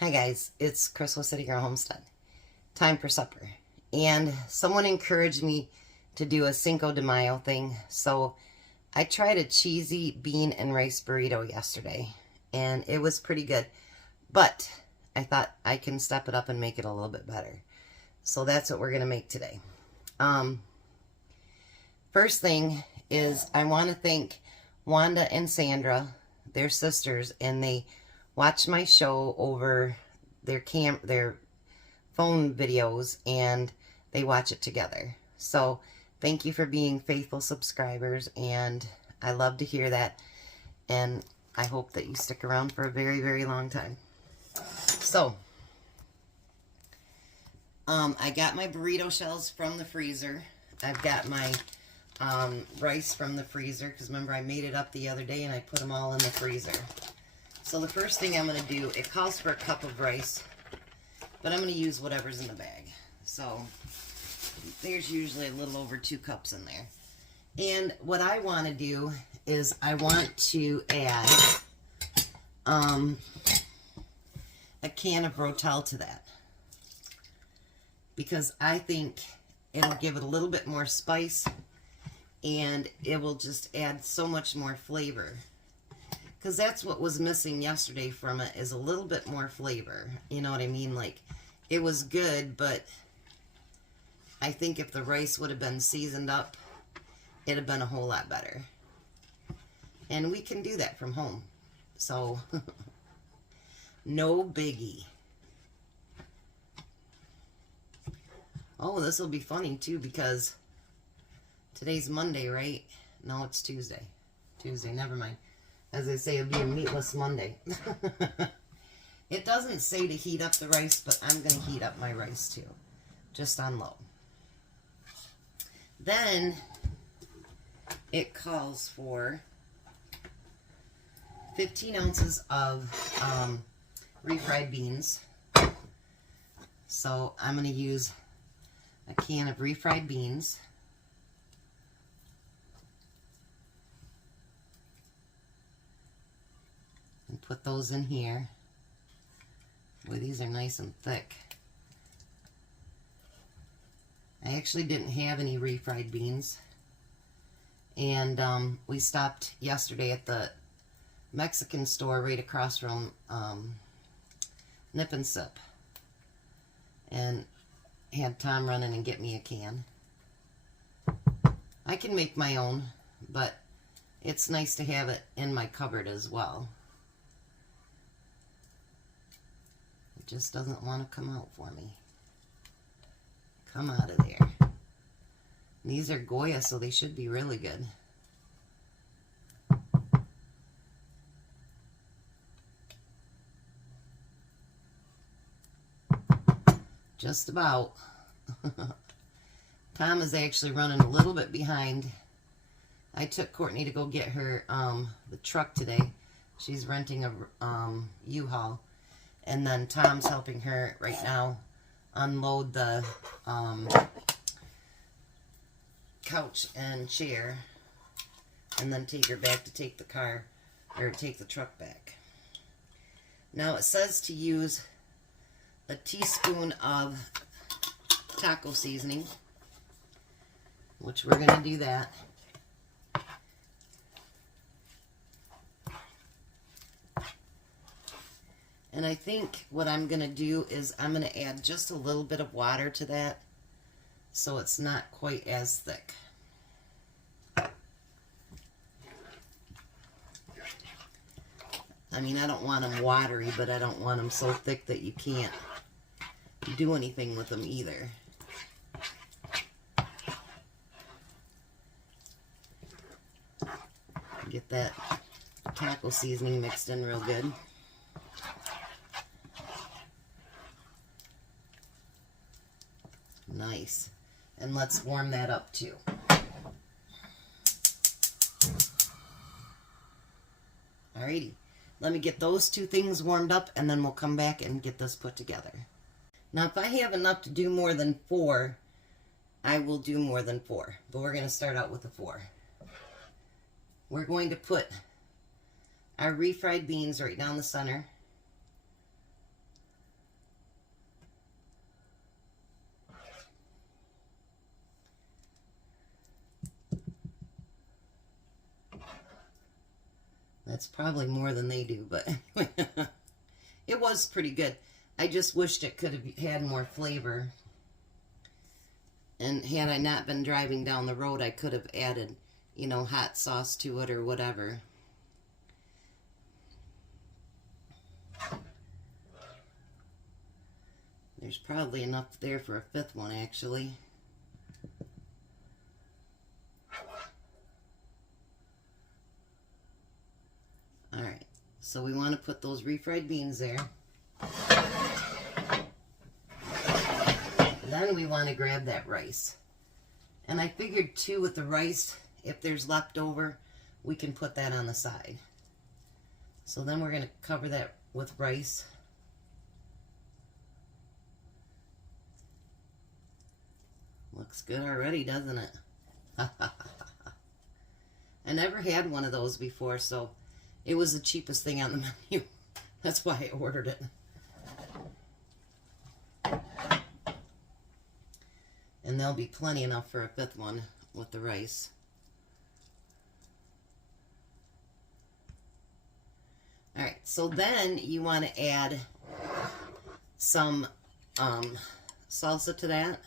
Hi guys, it's Crystal City Girl Homestead. Time for supper. And someone encouraged me to do a Cinco de Mayo thing, so I tried a cheesy bean and rice burrito yesterday, and it was pretty good. But I thought I can step it up and make it a little bit better. So that's what we're going to make today. First thing is I want to thank Wanda and Sandra, their sisters, and they watch my show over their phone videos, and they watch it together. So thank you for being faithful subscribers, and I love to hear that, and I hope that you stick around for a very, very long time. So I got my burrito shells from the freezer. I've got my rice from the freezer, because remember I made it up the other day and I put them all in the freezer. So the first thing I'm going to do, it calls for a cup of rice, but I'm going to use whatever's in the bag. So there's usually a little over 2 cups in there. And what I want to do is I want to add a can of Rotel to that, because I think it'll give it a little bit more spice, and it will just add so much more flavor. Because that's what was missing yesterday from it, is a little bit more flavor. You know what I mean? Like, it was good, but I think if the rice would have been seasoned up, it'd have been a whole lot better. And we can do that from home. So, no biggie. Oh, this will be funny too, because today's Monday, right? No, it's Tuesday. Tuesday, never mind. As I say, it'll be a meatless Monday. It doesn't say to heat up the rice, but I'm going to heat up my rice too. Just on low. Then, it calls for 15 ounces of refried beans. So, I'm going to use a can of refried beans. And put those in here. Boy, these are nice and thick. I actually didn't have any refried beans. And we stopped yesterday at the Mexican store right across from Nip and Sip. And had Tom run in and get me a can. I can make my own, but it's nice to have it in my cupboard as well. It just doesn't want to come out for me. Come out of there. These are Goya, so they should be really good. Just about. Tom is actually running a little bit behind. I took Courtney to go get her the truck today. She's renting a U-Haul. And then Tom's helping her right now unload the couch and chair, and then take her back to take the car, or take the truck back. Now it says to use a teaspoon of taco seasoning, which we're going to do that. And I think what I'm going to do is I'm going to add just a little bit of water to that, so it's not quite as thick. I mean, I don't want them watery, but I don't want them so thick that you can't do anything with them either. Get that taco seasoning mixed in real good. Nice. And let's warm that up too. Alrighty. Let me get those 2 things warmed up, and then we'll come back and get this put together. Now, if I have enough to do more than 4, I will do more than 4. But we're going to start out with a 4. We're going to put our refried beans right down the center. That's probably more than they do, but it was pretty good. I just wished it could have had more flavor. And had I not been driving down the road, I could have added, you know, hot sauce to it or whatever. There's probably enough there for a fifth one, actually. Alright, so we want to put those refried beans there. Then we want to grab that rice. And I figured too with the rice, if there's leftover, we can put that on the side. So then we're going to cover that with rice. Looks good already, doesn't it? I never had one of those before, so it was the cheapest thing on the menu. That's why I ordered it. And there'll be plenty enough for a fifth one with the rice. Alright, so then you want to add some salsa to that.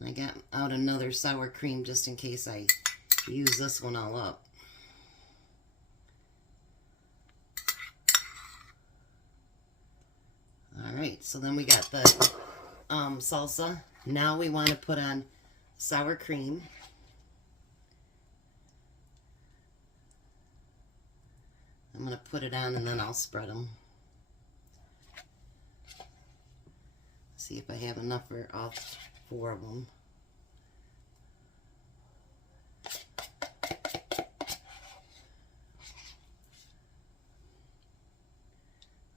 And I got out another sour cream just in case I use this one all up. Alright, so then we got the salsa. Now we want to put on sour cream. I'm going to put it on and then I'll spread them. See if I have enough for all 4 of them.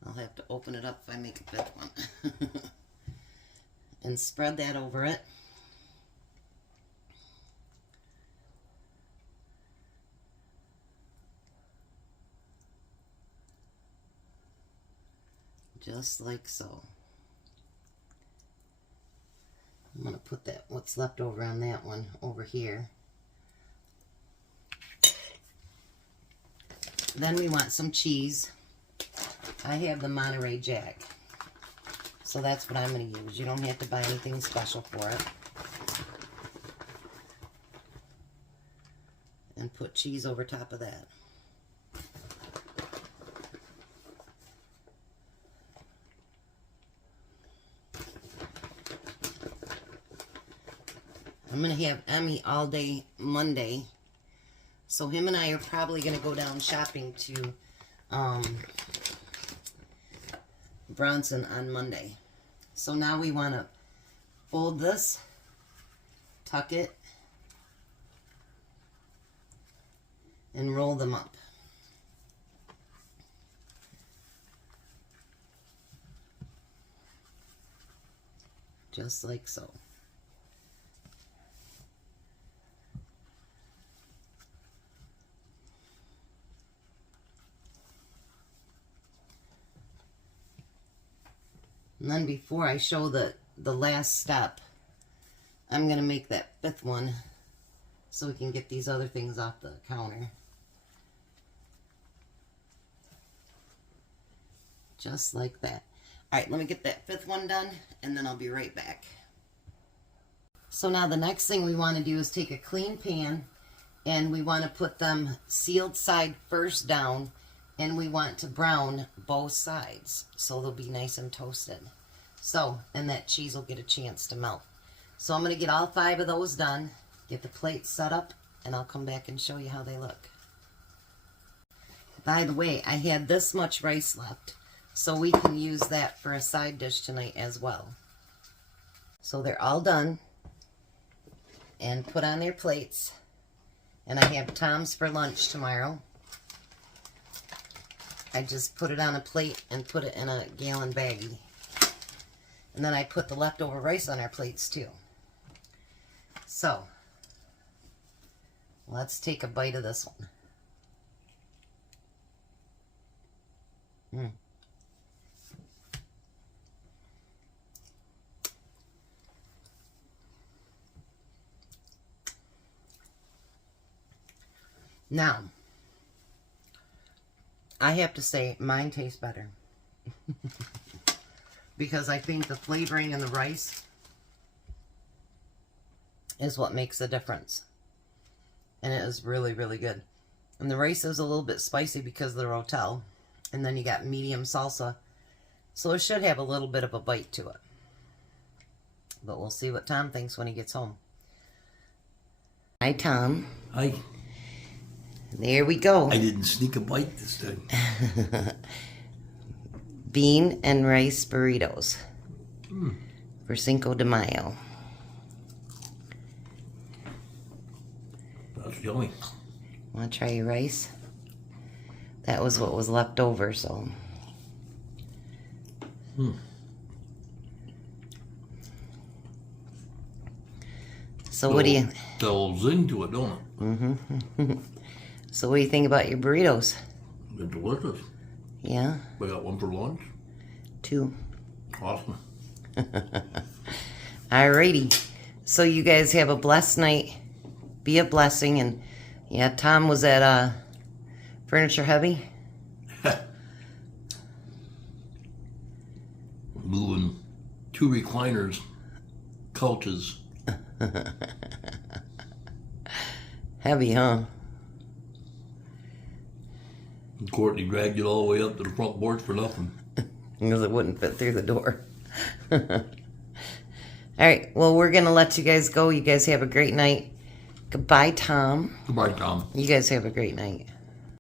I'll have to open it up if I make a fifth one. And spread that over it. Just like so. I'm going to put that, what's left over on that one, over here. Then we want some cheese. I have the Monterey Jack. So that's what I'm going to use. You don't have to buy anything special for it. And put cheese over top of that. I'm going to have Emmy all day Monday. So him and I are probably going to go down shopping to Bronson on Monday. So now we want to fold this, tuck it, and roll them up. Just like so. And then before I show the last step, I'm going to make that fifth one so we can get these other things off the counter. Just like that. Alright, let me get that fifth one done and then I'll be right back. So now the next thing we want to do is take a clean pan and we want to put them sealed side first down. And we want to brown both sides so they'll be nice and toasted. So, and that cheese will get a chance to melt. So I'm going to get all 5 of those done, get the plate set up, and I'll come back and show you how they look. By the way, I had this much rice left, so we can use that for a side dish tonight as well. So they're all done and put on their plates. And I have Tom's for lunch tomorrow. I just put it on a plate and put it in a gallon baggie. And then I put the leftover rice on our plates too. So, let's take a bite of this one. Mm. Now, I have to say mine tastes better. Because I think the flavoring in the rice is what makes the difference. And it is really, really good. And the rice is a little bit spicy because of the rotel. And then you got medium salsa. So it should have a little bit of a bite to it. But we'll see what Tom thinks when he gets home. Hi, Tom. Hi. There we go. I didn't sneak a bite this time. Bean and rice burritos for Cinco de Mayo. That's yummy. Want to try your rice? That was what was left over, so. So what do you... Got a little zing to it, don't it? Mm-hmm. So what do you think about your burritos? They're delicious. Yeah? We got one for lunch. 2. Awesome. Alrighty. So you guys have a blessed night. Be a blessing. And yeah, Tom was at Furniture Heavy. Moving 2 recliners, couches. Heavy, huh? Courtney dragged it all the way up to the front porch for nothing. Because it wouldn't fit through the door. Alright, well, we're going to let you guys go. You guys have a great night. Goodbye, Tom. Goodbye, Tom. You guys have a great night.